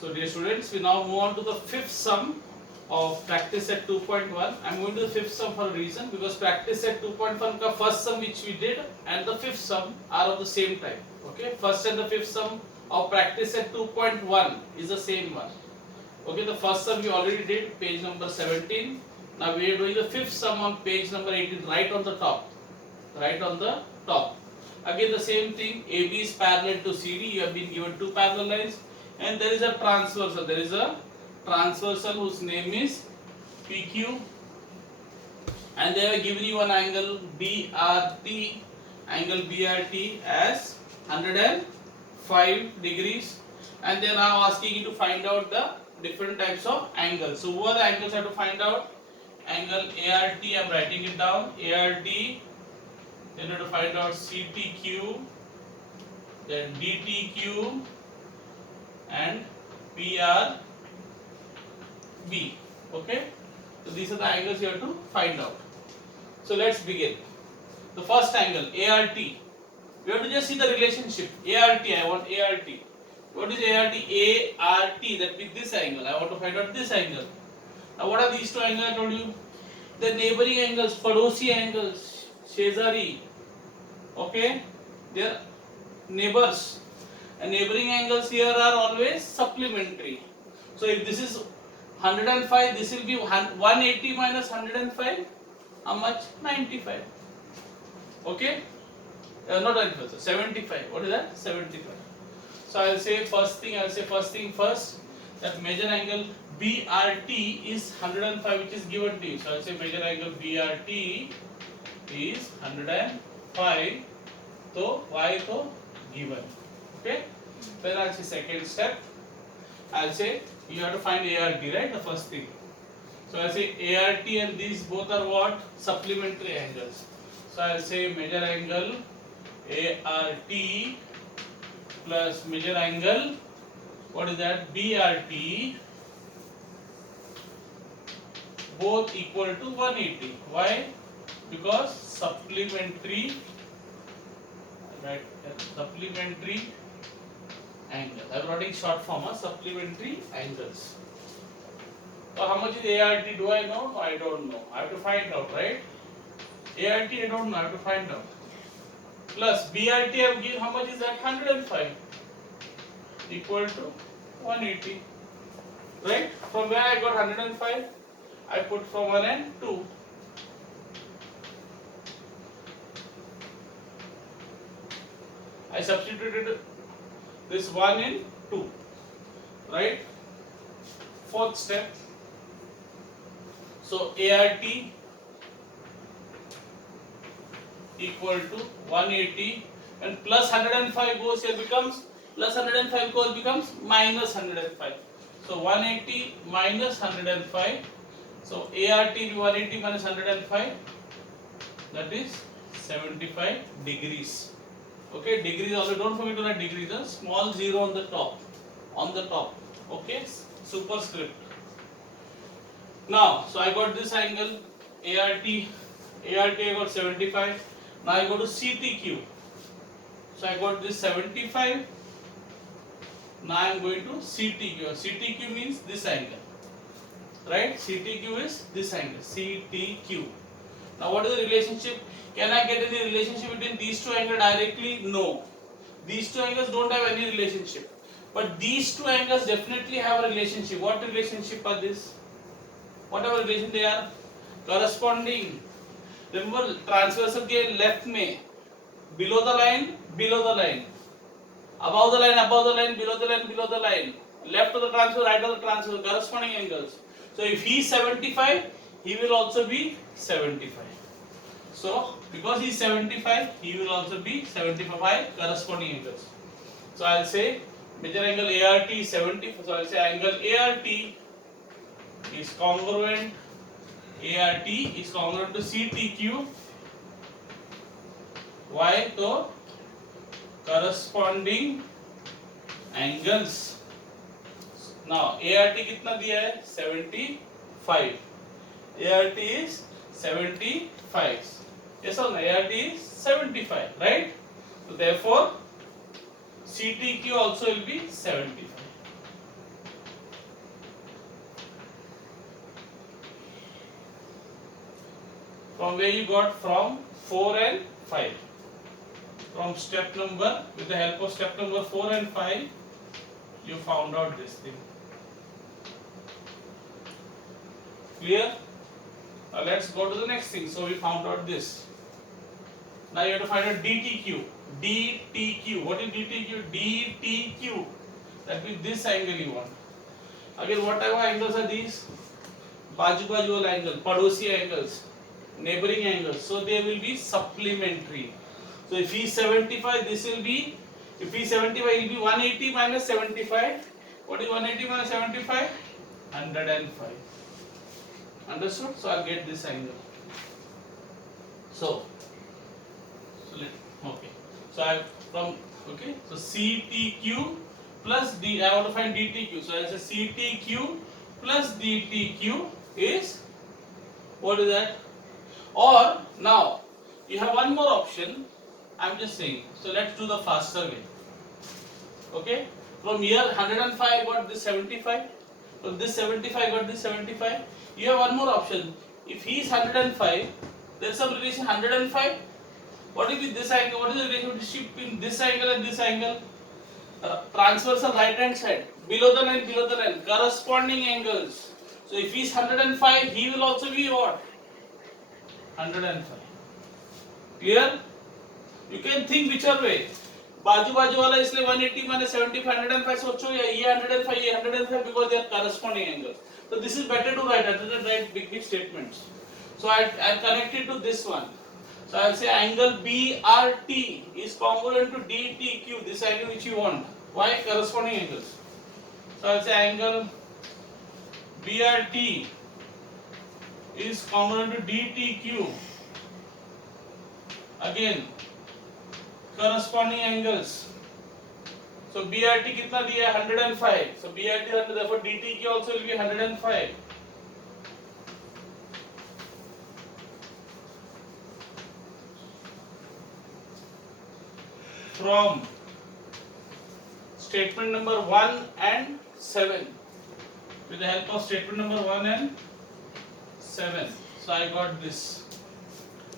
So dear students, we now move on to the fifth sum of practice set 2.1. I am going to the fifth sum for a reason, because practice set 2.1 का first sum which we did and the fifth sum are of the same type. Okay, first and the fifth sum of practice set 2.1 is the same one. Okay, the first sum we already did, page number 17. Now we are doing the fifth sum on page number 18, right on the top. Right on the top. Again the same thing, AB is parallel to CD. You have been given two parallel lines, and there is a transversal. There is a transversal whose name is PQ, and they have given you an angle BRT. Angle BRT as 105 degrees, and they are now asking you to find out the different types of angles. So what are the angles I have to find out? Angle ART, I am writing it down. ART. Then you have to find out CTQ, then DTQ, and PRB. Okay, so these are the angles you have to find out. So let's begin. The first angle ART. We have to just see the relationship. ART, I want ART. What is ART? ART, that means this angle. I want to find out this angle. Now what are these two angles I told you? The neighboring angles, Padosi angles, Shezari. Okay, they are neighbors, and neighboring angles here are always supplementary. So if this is 105, this will be 180 minus 105. How much? 95. Okay, not 95, 75. What is that? 75. So I will say first thing first, that measure angle BRT is 105, which is given to you. So I will say measure angle BRT is 105. So y to given. Okay. Then I'll say second step. I'll say you have to find ART, right? The first thing. So I'll say ART and these both are what? Supplementary angles. So I'll say measure angle ART plus measure angle, what is that? BRT, both equal to 180. Why? Because supplementary, right? Supplementary angle. I am writing short form of supplementary angles. So how much is ART? Do I know? No, I don't know. I have to find out, right? ART I don't know. I have to find out. Plus BRT I have given. How much is that? 105 equal to 180. Right? From where I got 105? I put from 1 and 2. I substituted this 1 in 2, right? Fourth step. So ART equal to 180, and plus 105 goes here, becomes plus 105 goes becomes minus 105. So 180 minus 105. So ART 180 minus 105, that is 75 degrees. Okay, degrees also, don't forget to write degrees, a small zero on the top, okay, superscript. Now, so I got this angle ART I got 75. Now I go to CTQ. So I got this 75. Now I am going to CTQ. CTQ means this angle, right? CTQ is this angle, CTQ. Now what is the relationship? Can I get any relationship between these two angles directly? No. These two angles don't have any relationship. But these two angles definitely have a relationship. What relationship are this? Whatever relation they are, corresponding. Remember transversal के left में, below the line, above the line, below the line, left of the transversal, right of the transversal, corresponding angles. So if he is 75, he will also be 75. So because he is 75, he will also be 75 by corresponding angles. So I will say measure angle ART is 75. So I will say angle ART is congruent. ART is congruent to CTQ. Why? तो corresponding angles. Now ART कितना दिया है? 75. ART is 75. Yes or no? ART is 75, right? So therefore CTQ also will be 75. From where you got from 4 and 5. From step number, with the help of step number 4 and 5, you found out this thing. Clear? Now let's go to the next thing. So we found out this. Now you have to find out DTQ. DTQ. What is DTQ? DTQ. That means this angle you want. Again, what type of angles are these? Baju-baju wala angle, padosi angles, neighboring angles. So they will be supplementary. So if he is 75, this will be, if he is 75, it will be 180 minus 75. What is 180 minus 75? 105. Understood? So I'll get this angle. So I from okay. So CTQ plus D. I want to find DTQ. So I say CTQ plus DTQ is, what is that? Or now you have one more option. I'm just saying. So let's do the faster way. Okay. From here 105 got this 75. From this 75 got this 75. You have one more option. If he is 105, there is some relation 105. What is with this angle? What is the relationship between this angle and this angle? Transversal right hand side. Below the line, corresponding angles. So if he is 105, he will also be what? 105. Clear? You can think whichever way. बाजू वाला इसलिए 180 minus 75 105 सोचो या ये 105 ये 105 because they are corresponding angles. So this is better to write rather than write big statements. So I connect it to this one. So I will say angle BRT is congruent to DTQ, this angle which you want. Why? Corresponding angles. So I will say angle BRT is congruent to DTQ. Again, corresponding angles. So BRT कितना दिया है? 105. So BRT 100, therefore DTQ also will be 105. From statement number 1 and 7, with the help of statement number 1 and 7, so I got this.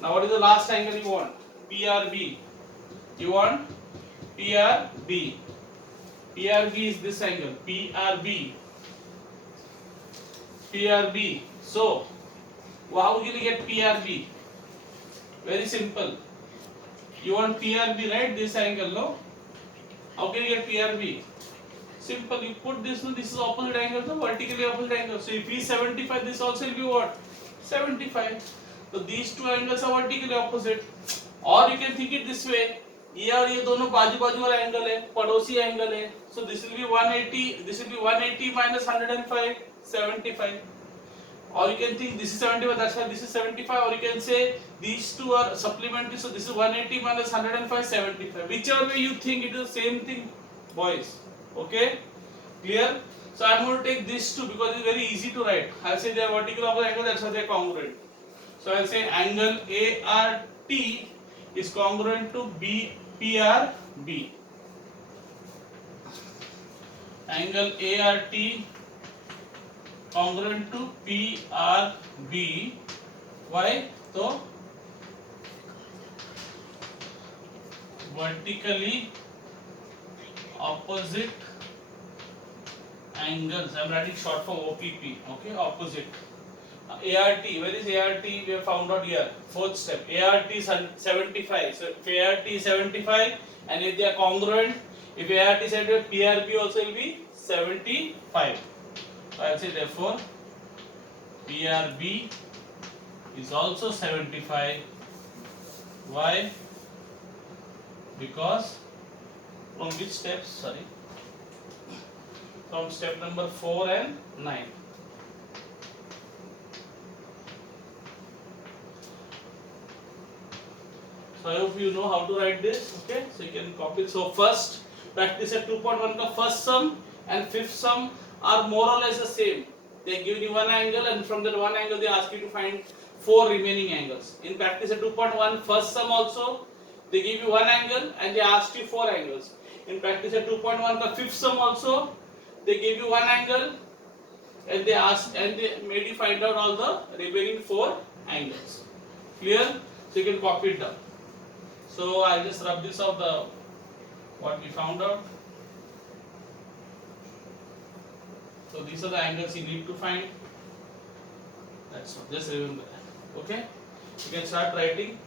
Now what is the last angle you want? PRB. You want PRB. PRB is this angle. PRB. PRB. So how will you get PRB? Very simple. You want PRB, right? This angle, no? How can you get PRB? Simple. You put this, no? This is opposite angle, so vertically opposite angle. So if he is 75, this also will be what? 75. So these two angles are vertically opposite. Or you can think it this way. ये और ये दोनों बाजू वाला angle है, पड़ोसी angle है. So this will be 180. This will be 180 minus 105, 75. Or you can think this is 75, that's why this is 75. Or you can say these two are supplementary, so this is 180 minus 105, 75. Whichever way you think, it is the same thing, boys. Okay? Clear? So I am going to take these two because it is very easy to write. I will say they are vertical opposite angle, that's why they are congruent. So I will say angle ART is congruent to PRB. Angle ART congruent to PRB. Why? So vertically opposite angles. I am writing short form OPP. Okay, opposite. ART, where is ART? We have found out here. Fourth step. ART is 75. So if ART is 75 and if they are congruent, if ART is 75, PRB also will be 75. So I will say therefore PRB is also 75. Why? Because from which steps? Sorry. From step number 4 and 9. So I hope you know how to write this. Okay, so you can copy it. So first practice at 2.1 ka first sum and fifth sum are more or less the same. They give you one angle and from that one angle they ask you to find 4 remaining angles. In practice at 2.1 first sum also they give you one angle and they ask you 4 angles. In practice at 2.1 ka fifth sum also they give you one angle and they made you find out all the remaining 4 angles. Clear? So you can copy it down. So I'll just rub this out the what we found out. So these are the angles you need to find. That's all. Just remember that. Okay? You can start writing.